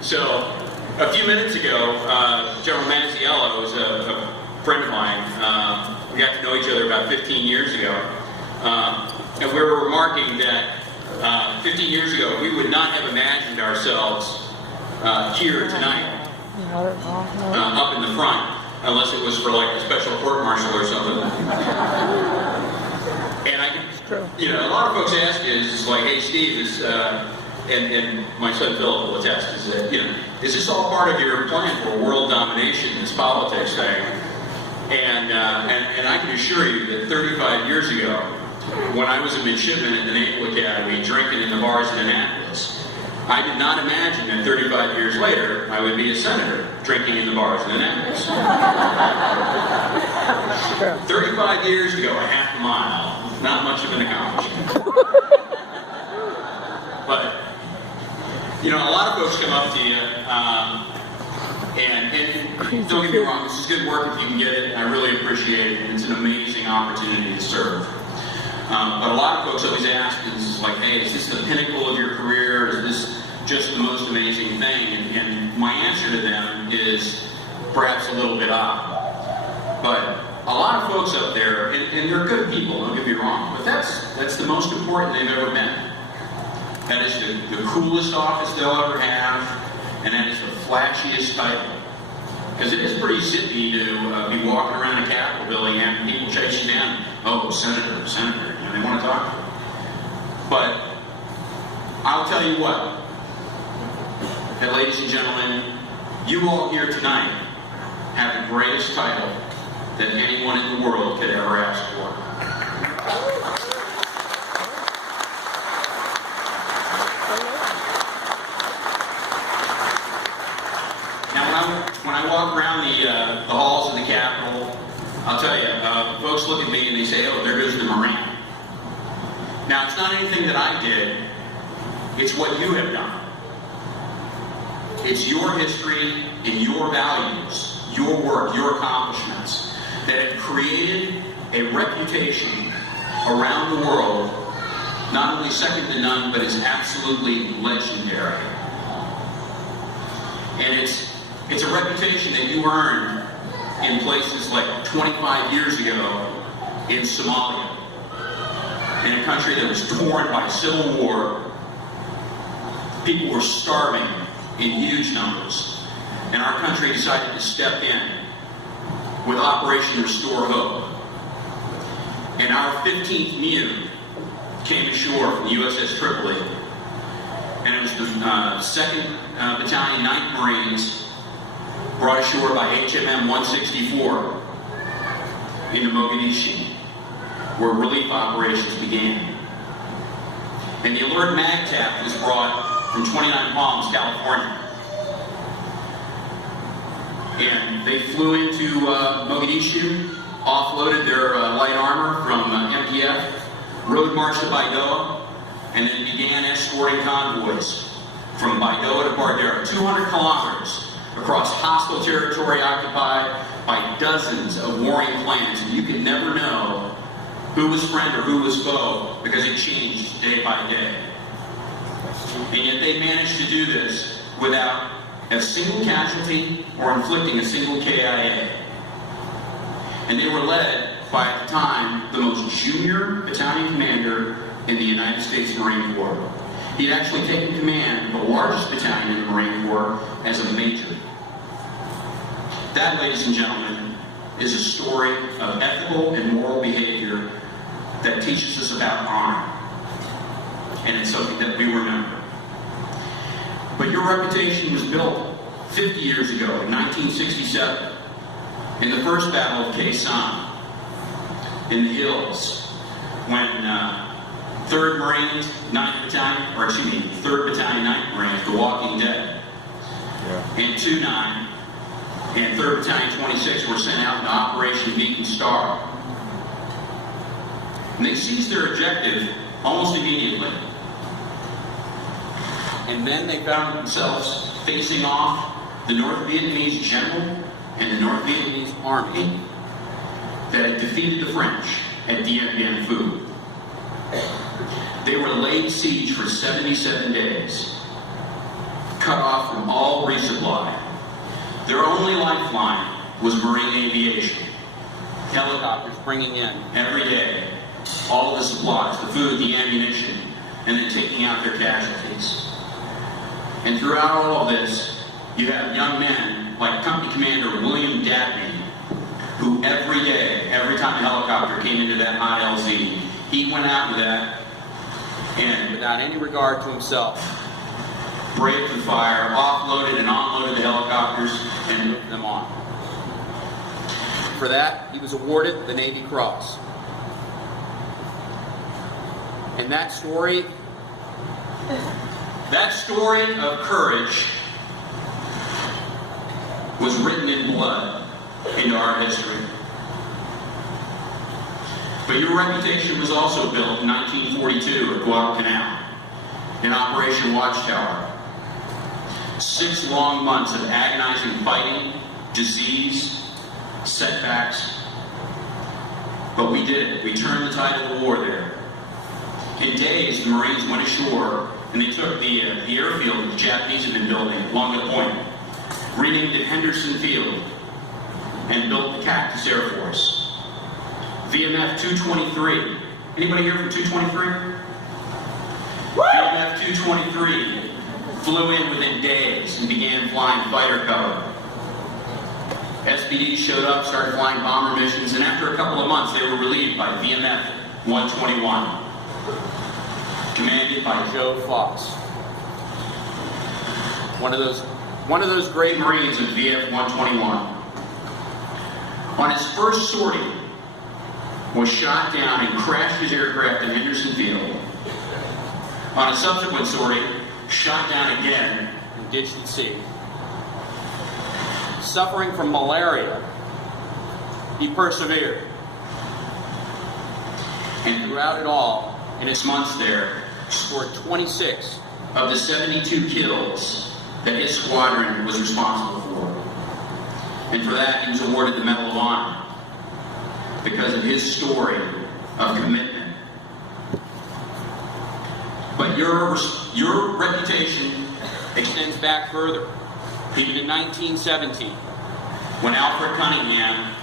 So, a few minutes ago, General Mazziello is a friend of mine. We got to know each other about 15 years ago. And we were remarking that 15 years ago, we would not have imagined ourselves here tonight, up in the front, unless it was for like a special court-martial or something. And I can, you know, a lot of folks ask me, is like, hey Steve, and my son Philip will attest, is that, you know, is this all part of your plan for world domination, this politics thing? And I can assure you that 35 years ago, when I was a midshipman at the Naval Academy drinking in the bars in Annapolis, I did not imagine that 35 years later I would be a senator drinking in the bars in Annapolis. 35 years to go, a half a mile, not much of an accomplishment. But, you know, a lot of folks come up to you, and don't get me wrong, this is good work if you can get it, and I really appreciate it, and it's an amazing opportunity to serve. But a lot of folks always ask, is like, hey, is this the pinnacle of your career? Is this just the most amazing thing? And my answer to them is perhaps a little bit odd. But a lot of folks up there, and they're good people, don't get me wrong, but that's the most important they've ever been. That is the coolest office they'll ever have, and that is the flashiest title. Because it is pretty zippy to be walking around a Capitol building and people chase you down. Oh, senator, senator, you know, they want to talk to you. But I'll tell you what, and ladies and gentlemen, you all here tonight have the greatest title that anyone in the world could ever ask for. Now, when I walk around the halls of the Capitol, I'll tell you, folks look at me and they say, oh, there goes the Marine. Now, it's not anything that I did, it's what you have done. It's your history and your values, your work, your accomplishments that have created a reputation around the world, not only second to none, but is absolutely legendary. And it's a reputation that you earned in places like 25 years ago in Somalia, in a country that was torn by civil war. People were starving in huge numbers, and our country decided to step in with Operation Restore Hope. And our 15th MEU came ashore from the USS Tripoli, and it was the 2nd Battalion 9th Marines brought ashore by HMM 164 into Mogadishu, where relief operations began. And the Alert MAGTF was brought from 29 Palms, California. And they flew into Mogadishu, offloaded their light armor from MPF, road marched to Baidoa, and then began escorting convoys from Baidoa to Bardera, 200 kilometers across hostile territory occupied by dozens of warring clans. And you could never know who was friend or who was foe because it changed day by day. And yet they managed to do this without a single casualty or inflicting a single KIA. And they were led by, at the time, the most junior battalion commander in the United States Marine Corps. He had actually taken command of the largest battalion in the Marine Corps as a major. That, ladies and gentlemen, is a story of ethical and moral behavior that teaches us about honor. And it's something that we remember. But your reputation was built 50 years ago, in 1967, in the first Battle of Khe Sanh, in the hills, when 3rd Marines, 9th Battalion, or excuse me, 3rd Battalion, 9th Marines, The Walking Dead, and 2-9, and 3rd Battalion, 26 were sent out in Operation Beacon Star. And they seized their objective almost immediately. And then they found themselves facing off the North Vietnamese general and the North Vietnamese army that had defeated the French at Dien Bien Phu. They were laid siege for 77 days. cut off from all resupply. Their only lifeline was Marine aviation. Helicopters bringing in every day all of the supplies, the food, the ammunition, and then taking out their casualties. And throughout all of this, you have young men like Company Commander William Dabney, who every day, every time a helicopter came into that hot LZ, he went out with that and, without any regard to himself, braved the fire, offloaded and unloaded the helicopters, and moved them on. For that, he was awarded the Navy Cross. And that story of courage was written in blood into our history. But your reputation was also built in 1942 at Guadalcanal in Operation Watchtower. 6 long months of agonizing fighting, disease, setbacks. But we did it. We turned the tide of the war there. In days, the Marines went ashore and they took the airfield that the Japanese had been building along the point, renamed it Henderson Field, and built the Cactus Air Force. VMF 223. Anybody here from 223? VMF 223 flew in within days and began flying fighter cover. SPD showed up, started flying bomber missions, and after a couple of months they were relieved by VMF 121, commanded by Joe Fox. One of those great Marines of VF 121. On his first sortie, was shot down and crashed his aircraft in Henderson Field. On a subsequent sortie, shot down again and ditched at sea. Suffering from malaria, he persevered. And throughout it all, in his months there, scored 26 of the 72 kills that his squadron was responsible for. And for that, he was awarded the Medal of Honor because of his story of commitment. But your reputation extends back further, even in 1917, when Alfred Cunningham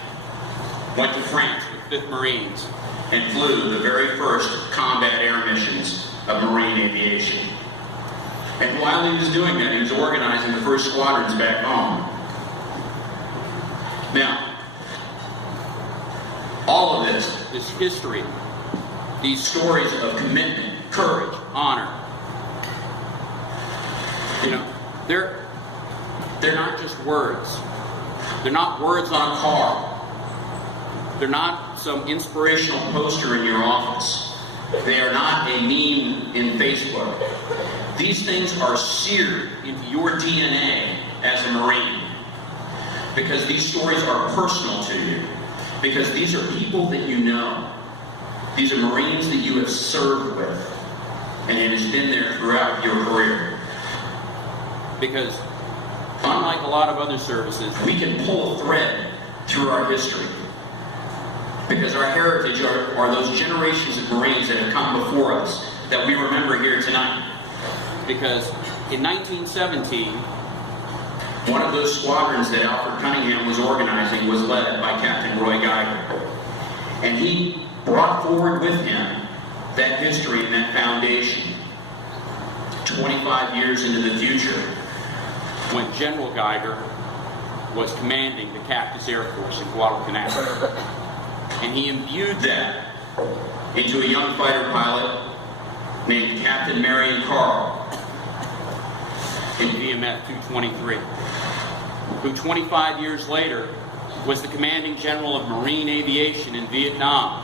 went to France with 5th Marines and flew the very first combat air missions of Marine aviation. And while he was doing that, he was organizing the first squadrons back home. Now, all of this history, these stories of commitment, courage, honor, they're not just words. They're not words on a card. They're not some inspirational poster in your office. They are not a meme in Facebook. These things are seared into your DNA as a Marine, because these stories are personal to you, because these are people that you know. These are Marines that you have served with, and it has been there throughout your career. Because unlike a lot of other services, we can pull a thread through our history. Because our heritage are those generations of Marines that have come before us that we remember here tonight. Because in 1917, one of those squadrons that Alfred Cunningham was organizing was led by Captain Roy Geiger. And he brought forward with him that history and that foundation 25 years into the future, when General Geiger was commanding the Cactus Air Force in Guadalcanal. And he imbued that into a young fighter pilot named Captain Marion Carl in VMF 223, who 25 years later was the commanding general of Marine aviation in Vietnam,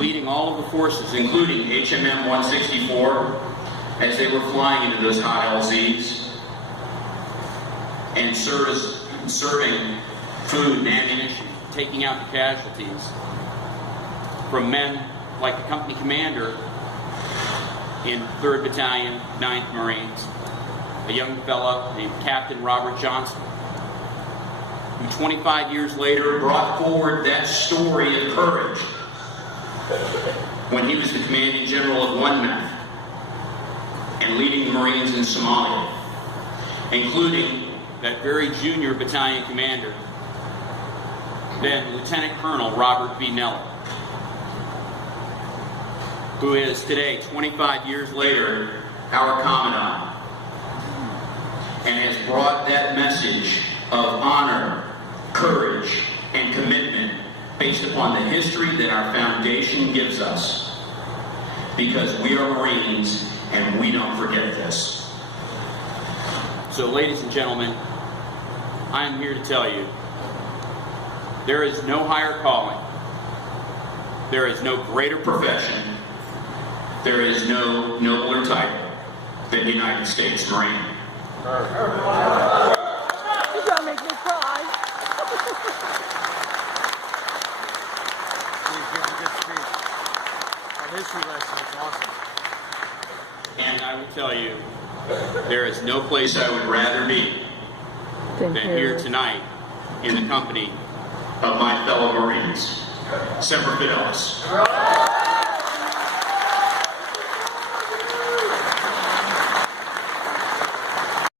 leading all of the forces, including HMM 164, as they were flying into those hot LZs, and serving food and ammunition, taking out the casualties from men like the company commander in 3rd Battalion, 9th Marines, a young fellow named Captain Robert Johnston, who 25 years later brought forward that story of courage when he was the commanding general of 1 MEF and leading leading Marines in Somalia, including that very junior battalion commander, then Lieutenant Colonel Robert B. Neller, who is today, 25 years later, our Commandant, and has brought that message of honor, courage, and commitment based upon the history that our foundation gives us, because we are Marines and we don't forget this. So, ladies and gentlemen, I am here to tell you, there is no higher calling, there is no greater profession, there is no nobler title than United States Marine. You're gonna make me cry. He gives a good speech. Our history lesson is awesome. And I will tell you, there is no place I would rather be than here tonight in the company of my fellow Marines. Semper Fidelis.